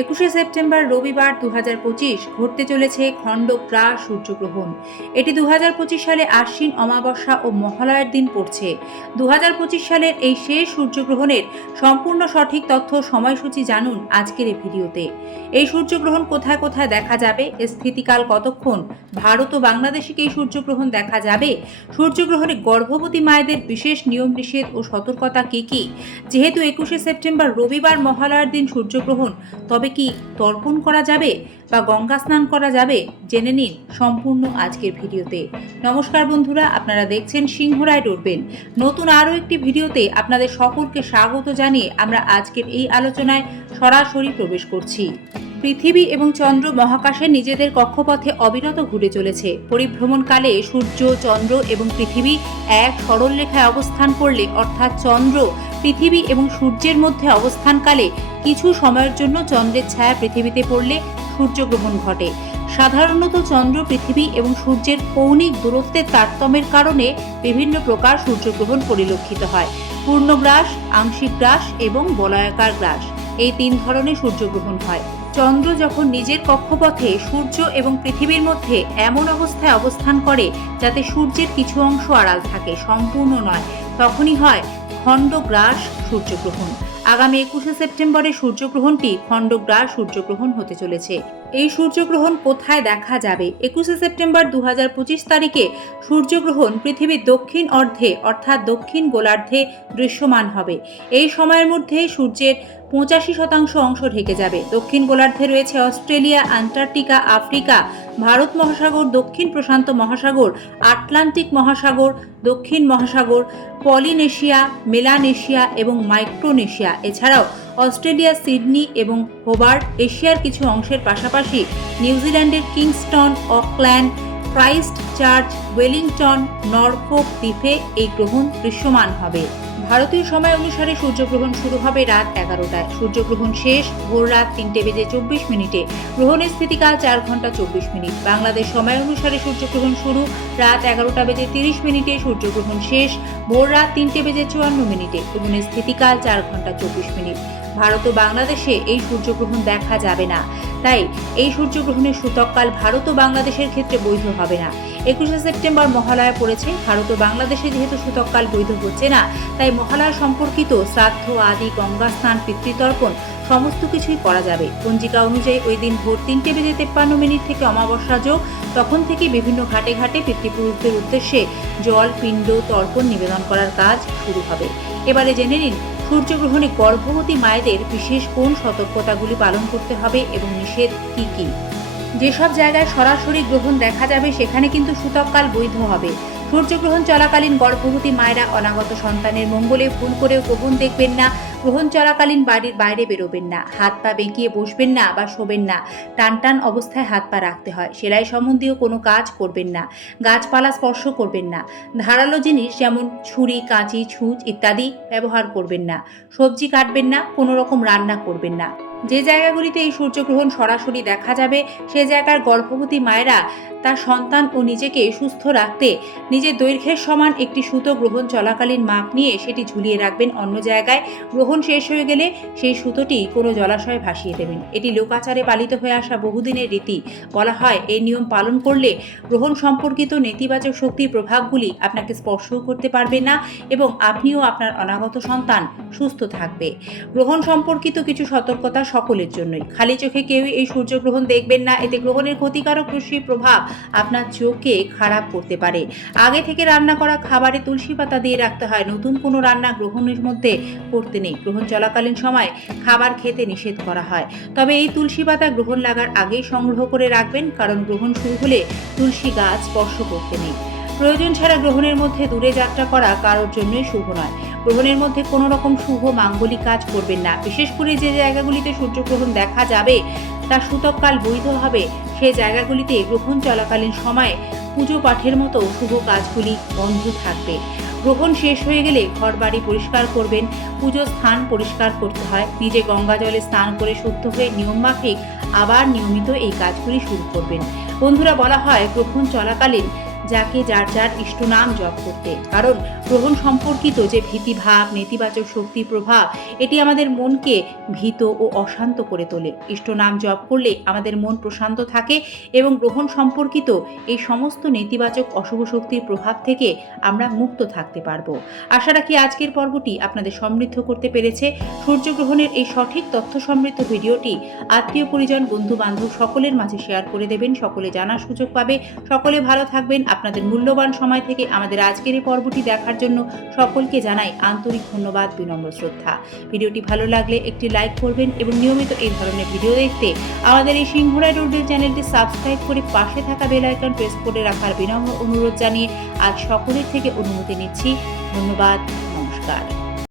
একুশে সেপ্টেম্বর রবিবার দু পঁচিশ ঘটতে চলেছে খণ্ডপ্রা সূর্যগ্রহণ। এটি দু পঁচিশ সালে আশ্বিন অমাবস্যা ও মহালয়ার দিন পড়ছে। দু পঁচিশ সালের এই শেষ সূর্যগ্রহণের সম্পূর্ণ সঠিক তথ্য সময়সূচি জানুন আজকের এই ভিডিওতে। এই সূর্যগ্রহণ কোথায় কোথায় দেখা যাবে? এর স্থিতিকাল কতক্ষণ? ভারত ও বাংলাদেশে কি সূর্যগ্রহণ দেখা যাবে? সূর্যগ্রহণে গর্ভবতী মায়েদের বিশেষ নিয়ম নিষেধ ও সতর্কতা কী কী? যেহেতু একুশে সেপ্টেম্বর রবিবার মহালয়ার দিন সূর্যগ্রহণ, তবে কি তর্পণ করা যাবে বা গঙ্গা স্নান করা যাবে জেনে নিন সম্পূর্ণ আজকের ভিডিওতে। নমস্কার বন্ধুরা, আপনারা দেখছেন সিংহরায় ডরবেন নতুন আরও একটি ভিডিওতে আপনাদের সকলকে স্বাগত জানিয়ে আমরা আজকের এই আলোচনায় সরাসরি প্রবেশ করছি। পৃথিবী এবং চন্দ্র মহাকাশে নিজেদের কক্ষপথে অবিরত ঘুরে চলেছে। পরিভ্রমণকালে সূর্য, চন্দ্র এবং পৃথিবী এক সরল রেখায় অবস্থান করলে অর্থাৎ চন্দ্র পৃথিবী এবং সূর্যের মধ্যে অবস্থানকালে কিছু সময়ের জন্য চন্দ্রের ছায়া পৃথিবীতে পড়লে সূর্যগ্রহণ ঘটে। সাধারণত চন্দ্র পৃথিবী এবং সূর্যের কৌণিক দূরত্বের তারতম্যের কারণে বিভিন্ন প্রকার সূর্যগ্রহণ পরিলক্ষিত হয়। পূর্ণগ্রাস, আংশিক গ্রাস এবং বলয়াকার গ্রাস এই তিন ধরনের সূর্যগ্রহণ হয়। চন্দ্র যখন নিজের কক্ষপথে সূর্য এবং পৃথিবীর মধ্যে এমন অবস্থায় অবস্থান করে যাতে সূর্যের কিছু অংশ আড়াল থাকে, সম্পূর্ণ নয়, তখনই হয় খণ্ডগ্রাস সূর্যগ্রহণ। আগামী একুশে সেপ্টেম্বরে সূর্যগ্রহণটি খণ্ডগ্রাস সূর্যগ্রহণ হতে চলেছে। এই সূর্যগ্রহণ কোথায় দেখা যাবে? একুশে সেপ্টেম্বর দু হাজার পঁচিশ তারিখে সূর্যগ্রহণ পৃথিবীর দক্ষিণ অর্ধে, অর্থাৎ দক্ষিণ গোলার্ধে দৃশ্যমান হবে। এই সময়ের মধ্যে সূর্যের পঁচাশি শতাংশ অংশ ঢেকে যাবে। দক্ষিণ গোলার্ধে রয়েছে অস্ট্রেলিয়া, আন্টার্কটিকা, আফ্রিকা ভারত মহাসাগর, দক্ষিণ প্রশান্ত মহাসাগর, আটলান্টিক মহাসাগর, দক্ষিণ মহাসাগর, পলিনেশিয়া, মেলানেশিয়া এবং মাইক্রোনেশিয়া। এছাড়াও অস্ট্রেলিয়া, সিডনি এবং হোবার্ট এশিয়ার কিছু অংশের পাশাপাশি নিউজিল্যান্ডের Kingston, Auckland Christchurch Wellington, Norfolk দ্বীপে এই গ্রহণ দৃশ্যমান হবে। ভারতীয় সময় অনুসারে সূর্যগ্রহণ শুরু হবে রাত এগারোটায়। সূর্যগ্রহণ শেষ, ভোর রাত তিনটে বেজে চব্বিশ মিনিটে। গ্রহণের স্থিতিকাল চার ঘণ্টা চব্বিশ মিনিট। বাংলাদেশ সময় অনুসারে সূর্যগ্রহণ শুরু রাত এগারোটা বেজে তিরিশ মিনিটে, সূর্যগ্রহণ শেষ, ভোর রাত তিনটে বেজে চুয়ান্ন মিনিটে। গ্রহণের স্থিতিকাল চার ঘণ্টা চব্বিশ মিনিট। ভারত ও বাংলাদেশে এই সূর্যগ্রহণ দেখা যাবে না। তাই এই সূর্যগ্রহণের সূতককাল ভারত ও বাংলাদেশের ক্ষেত্রে বৈধ হবে না। একুশে সেপ্টেম্বর মহালয়া পড়েছে। ভারত ও বাংলাদেশে যেহেতু সূতককাল বৈধ হচ্ছে না, তাই মহালয়া সম্পর্কিত শ্রাদ্ধ, আদি, গঙ্গা স্নান, পিতৃতর্পণ সমস্ত কিছুই করা যাবে। পঞ্জিকা অনুযায়ী ওই দিন ভোর তিনটে বেজে তেপ্পান্ন মিনিট থেকে অমাবস্যা যোগ, তখন থেকে বিভিন্ন ঘাটে ঘাটে পিতৃপুরুষদের উদ্দেশ্যে জল, পিণ্ড, তর্পণ নিবেদন করার কাজ শুরু হবে। এবারে জেনে নিন, সূর্যগ্রহণে গর্ভবতী মায়েদের বিশেষ কোন সতর্কতাগুলি পালন করতে হবে এবং নিষেধ কী কী? যেসব জায়গায় সরাসরি গ্রহণ দেখা যাবে, সেখানে কিন্তু সূতককাল বৈধ হবে। সূর্যগ্রহণ চলাকালীন গর্ভবতী মায়েরা অনাগত সন্তানের মঙ্গলে ভুল করেও গ্রহণ দেখবেন না, গ্রহণ চলাকালীন বাড়ির বাইরে বেরোবেন না, হাত পা বেঁকিয়ে বসবেন না বা শোবেন না, টান টান অবস্থায় হাত পা রাখতে হয়, সেলাই সম্বন্ধীয় কোনো কাজ করবেন না, গাছপালা স্পর্শ করবেন না, ধারালো জিনিস যেমন ছুরি, কাঁচি, ছুঁচ ইত্যাদি ব্যবহার করবেন না, সবজি কাটবেন না, কোনো রকম রান্না করবেন না। যে জায়গাগুলিতে এই সূর্যগ্রহণ সরাসরি দেখা যাবে সে জায়গার গর্ভবতী মায়েরা তার সন্তান ও নিজেকে সুস্থ রাখতে নিজের দৈর্ঘ্যের সমান একটি সুতো গ্রহণ চলাকালীন মাপ নিয়ে সেটি ঝুলিয়ে রাখবেন অন্য জায়গায়। গ্রহণ শেষ হয়ে গেলে সেই সুতোটি কোনো জলাশয়ে ভাসিয়ে দেবেন। এটি লোকাচারে পালিত হয়ে আসা বহুদিনের রীতি। বলা হয়, এই নিয়ম পালন করলে গ্রহণ সম্পর্কিত নেতিবাচক শক্তির প্রভাবগুলি আপনাকে স্পর্শও করতে পারবে না এবং আপনিও আপনার অনাগত সন্তান সুস্থ থাকবে। গ্রহণ সম্পর্কিত কিছু সতর্কতা সকলের জন্যই। খালি চোখে কেউই এই সূর্যগ্রহণ দেখবেন না। এতে গ্রহণের ক্ষতিকারক রশ্মির প্রভাব আপনার চোখকে খারাপ করতে পারে। আগে থেকে রান্না করা খাবারে তুলসী পাতা দিয়ে রাখতে হয়। নতুন কোনো রান্না গ্রহণের মধ্যে করতে নেই। গ্রহণ চলাকালীন সময় খাবার খেতে নিষেধ করা হয়। তবে এই তুলসী পাতা গ্রহণ লাগার আগেই সংগ্রহ করে রাখবেন, কারণ গ্রহণ শুরু হলে তুলসী গাছ স্পর্শ করতে নেই। প্রয়োজন ছাড়া গ্রহণের মধ্যে দূরে যাত্রা করা কারোর জন্যই শুভ নয়। গ্রহণের মধ্যে কোনো রকম শুভ মাঙ্গলিক কাজ করবেন না। বিশেষ করে যে জায়গাগুলিতে সূর্যগ্রহণ দেখা যাবে, তা সূতককাল বৈধ হবে। সে জায়গাগুলিতে গ্রহণ চলাকালীন সময়ে পুজো পাঠের মতো শুভ কাজগুলি বন্ধ থাকবে। গ্রহণ শেষ হয়ে গেলে ঘর বাড়ি পরিষ্কার করবেন, পুজো স্থান পরিষ্কার করতে হয়, নিজে গঙ্গা জলে স্নান করে শুদ্ধ হয়ে নিয়মমাফিক আবার নিয়মিত এই কাজগুলি শুরু করবেন। বন্ধুরা, বলা হয় গ্রহণ চলাকালীন যাকে যার যার ইষ্ট নাম জপ করতে। কারণ গ্রহণ সম্পর্কিত যে ভীতিভাব, নেতিবাচক শক্তির প্রভাব, এটি আমাদের মনকে ভীত ও অশান্ত করে তোলে। ইষ্টনাম জপ করলে আমাদের মন প্রশান্ত থাকে এবং গ্রহণ সম্পর্কিত এই সমস্ত নেতিবাচক অশুভ শক্তির প্রভাব থেকে আমরা মুক্ত থাকতে পারব। আশা রাখি আজকের পর্বটি আপনাদের সমৃদ্ধ করতে পেরেছে। সূর্যগ্রহণের এই সঠিক তথ্য সমৃদ্ধ ভিডিওটি আত্মীয়, পরিজন বন্ধু বান্ধব সকলের মাঝে শেয়ার করে দেবেন। সকলে জানার সুযোগ পাবে। সকলে ভালো থাকবেন। আপনাদের মূল্যবান সময় থেকে আমাদের আজকের এই পর্বটি দেখার জন্য সকলকে জানাই আন্তরিক ধন্যবাদ, বিনম্র শ্রদ্ধা। ভিডিওটি ভালো লাগলে একটি লাইক করবেন এবং নিয়মিত এই ধরনের ভিডিও দেখতে আমাদের এই সিংহরায় রোডের চ্যানেলটি সাবস্ক্রাইব করে পাশে থাকা বেল আইকন প্রেস করে রাখার বিনম্র অনুরোধ জানিয়ে আজ সকলের থেকে অনুমতি নিচ্ছি। ধন্যবাদ, নমস্কার।